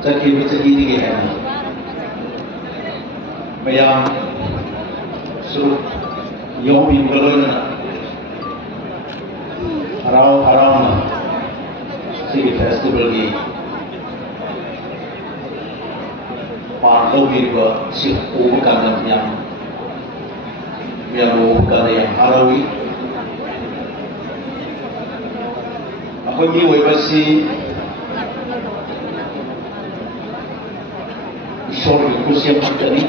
Chaki ni ke hai mayam su yom bi galoi na harau na si festival ki part lo bi ba si o kan na yang kan yang harawi aku ni wei ba si Ishor ko siya pagdani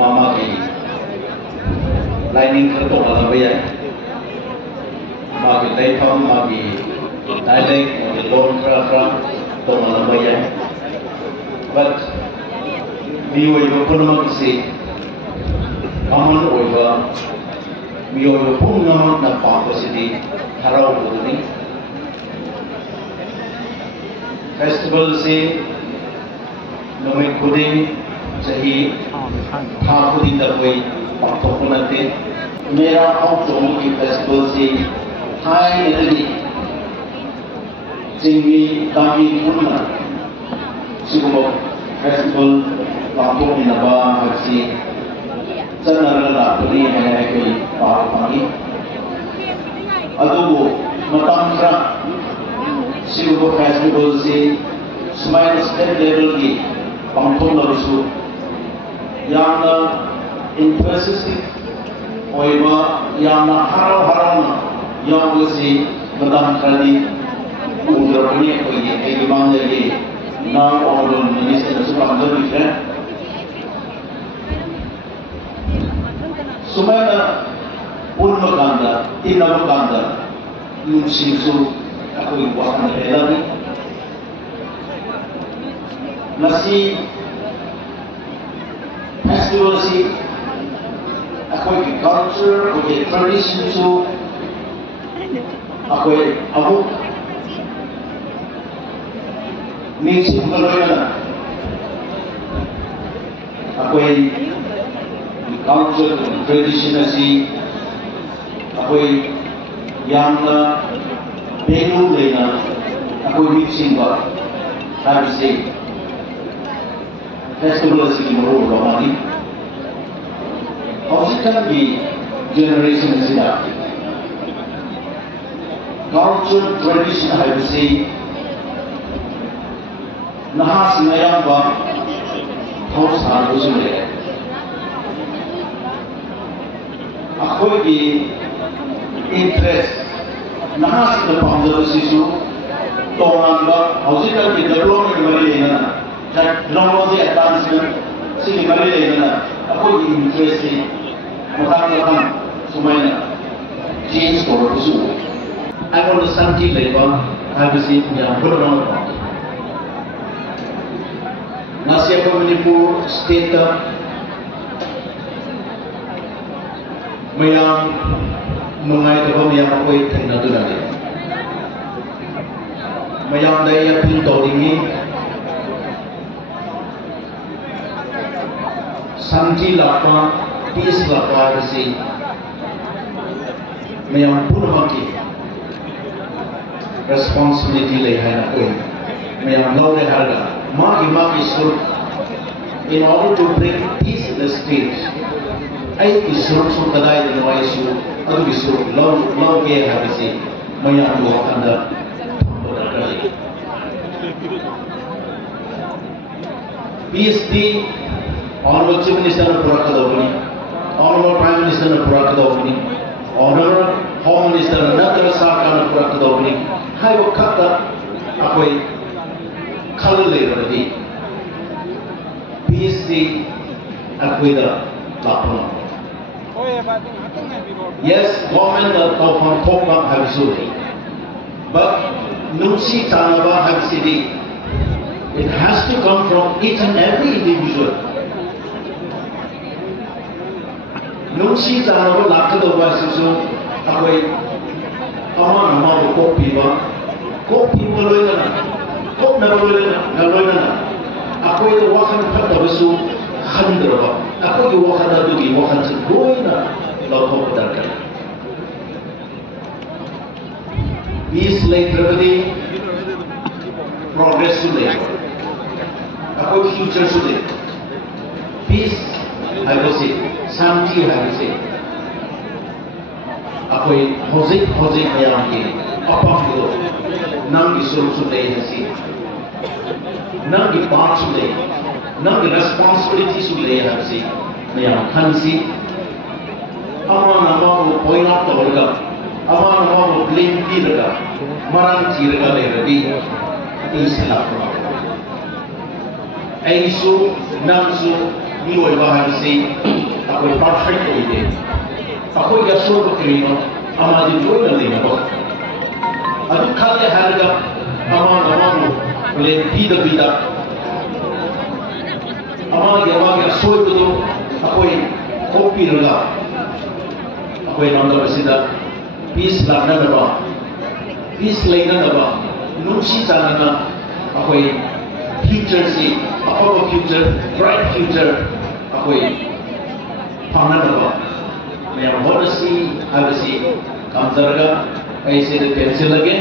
mama ki lining kerto malabaya magi taipam magi dialect magi lon fra to malabaya but biyo yo punma si aman oiba biyo yo punna na pa ko si harau bodani festival si Nomor kuding sahih था खुदी दा कोई पाठक नते मेरा ऑक्टोम की festival से Thai नदी जिंगी तामी पुन्ना सिगो festival पाठक नबा हसी चन्नरला पुरी है कोई पार पानी अदुबो मतांक्रा सिगो फेस्टिवल से स्माइल स्टेट लेवल की पाठक नबसु yang impresif oiba yang harau yang besi betam kali udah punya koi yang gimana lagi na orang Indonesia sudah ada different semua pun berkanda tidak berkanda nusisu aku ibukan lagi nasi festival si aku ke culture, aku ke tradition tu, aku music berlainan, aku culture tradition si, aku yang belu lainan, aku mixing bar, harus si festival si baru ramai. How can be generation is that? Culture tradition I would say nahas mayam ba house harus le. Aku ki interest nahas ke panggilan sisu tongan ba house kan ki development mari lena. That technology advancement si mari lena. Aku ki interest si Maka semuanya change for us. I want to something like one. I will see yang berapa. Nasi aku menipu state mayang mengai tu yang aku tengah tu nanti. Mayang daya pintu ini santi lapa. Peace la privacy mayam purmaki responsibility le hai na koi mayam no le harga magi sur in order to bring peace in the state ai isur su kadai de no isu adu isur law ke habisi mayam go anda peace di honorable chief minister of Purakadawani Honorable Prime Minister of Purakadawani, Honorable Home Minister Natara Sarkar of Purakadawani, hai wo kata akoi kal le radi PSC akoi da lapna. Yes, government of Tokma have suri, but Nunsi Tanaba have city. It has to come from each and every individual. Nunsi Tanaba Lakadova Sisu, Akoi Aman Mao Kopi Maloina, Kop Naloina, Akoi the Wakan Patabasu, Handrava, Akoi Wakana Dugi, Wakan Sigoina, Loko Darka. Peace like remedy, progress to labor. ꯑꯩꯈꯣꯏ ꯐ꯭ꯌꯨꯆꯔꯁꯨ ꯂꯩ piece ꯍꯥꯏꯕꯁꯤ ꯁꯥꯟꯇꯤ ꯍꯥꯏꯕꯁꯤ ꯑꯩꯈꯣꯏ ꯍꯧꯖꯤꯛ ꯃꯌꯥꯝꯒꯤ ꯑꯄꯥꯝꯕꯗꯣ ꯅꯪꯒꯤ ꯁꯔꯨꯛꯁꯨ ꯂꯩ ꯍꯥꯏꯁꯤ ꯅꯪꯒꯤ ꯄꯥꯔꯠꯁꯨ ꯂꯩ ꯅꯪꯒꯤ ꯔꯦꯁꯄꯣꯟꯁꯤꯕꯤꯂꯤꯇꯤꯁꯨ ꯂꯩ ꯍꯥꯏꯕꯁꯤ ꯃꯌꯥꯝ ꯈꯟꯁꯤ ꯑꯃꯅ ꯑꯃꯕꯨ ꯄꯣꯏꯟ ꯑꯥꯎꯠ ꯇꯧꯔꯒ ꯑꯃꯅ ꯑꯃꯕꯨ ꯕ꯭ꯂꯦꯝ ꯄꯤꯔꯒ ꯃꯔꯥꯡ ꯊꯤꯔꯒ ꯂꯩꯔꯗꯤ ꯄꯤꯁ ꯂꯥꯛꯄ ꯑꯩꯁꯨ ꯅꯪꯁꯨ ꯃꯤꯑꯣꯏꯕ ꯍꯥꯏꯕꯁꯤ ꯑꯩꯈꯣꯏ ꯄꯔꯐꯦꯛ ꯑꯣꯏꯗꯦ ꯑꯩꯈꯣꯏꯒꯤ ꯑꯁꯣꯏꯕ ꯀꯔꯤꯅꯣ ꯑꯃꯗꯤ ꯂꯣꯏꯅ ꯂꯩꯅꯕ ꯑꯗꯨ ꯈꯜꯂꯦ ꯍꯥꯏꯔꯒ ꯑꯃꯅ ꯑꯃꯕꯨ ꯕ꯭ꯂꯦꯝ ꯄꯤꯗꯕꯤꯗ ꯑꯃꯒꯤ ꯑꯁꯣꯏꯕꯗꯨ ꯑꯩꯈꯣꯏ ꯀꯣꯛꯄꯤꯔꯒ ꯑꯩꯈꯣꯏ ꯂꯝꯗꯝ ꯑꯁꯤꯗ ꯄꯤꯁ ꯂꯥꯛꯅꯅꯕ ꯄꯤꯁ ꯂꯩꯅꯅꯕ ꯅꯨꯡꯁꯤ ꯆꯥꯟꯅꯅ ꯑꯩꯈꯣꯏ ꯐ꯭ꯌꯨꯆꯔꯁꯤ ꯑꯐꯕ ꯐ꯭ꯌꯨꯆꯔ ꯕ꯭ꯔꯥꯏꯠ ꯐ꯭ꯌꯨꯆꯔ ꯑꯩꯈꯣꯏ ꯐꯪꯅꯅꯕ ꯃꯌꯥꯝ ꯍꯣꯠꯅꯁꯤ ꯍꯥꯏꯕꯁꯤ ꯊꯝꯖꯔꯒ ꯑꯩ ꯁꯤꯗ ꯇꯦꯟꯁꯤꯜꯂꯒꯦ